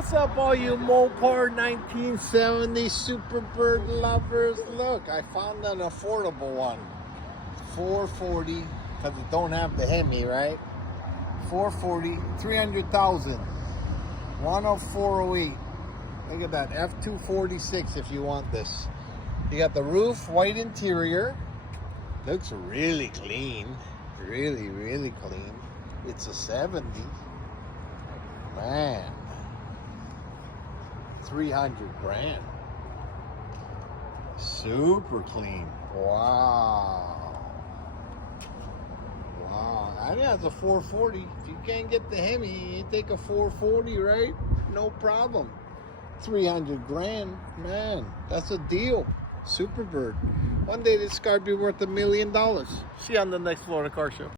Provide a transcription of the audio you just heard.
What's up, all you Mopar 1970 Superbird lovers? Look, I found an affordable one. $440, because it don't have the Hemi, right? $440, 300,000. 10408. Look at that, F246 if you want this. You got the roof, white interior. Looks really clean. Really, really clean. It's a 70. Man. 300 grand. Super clean. Wow. Wow. I think that's a 440. If you can't get the Hemi, you take a 440, right? No problem. 300 grand. Man, that's a deal. Superbird. One day this car will be worth $1 million. See you on the next Florida Car Show.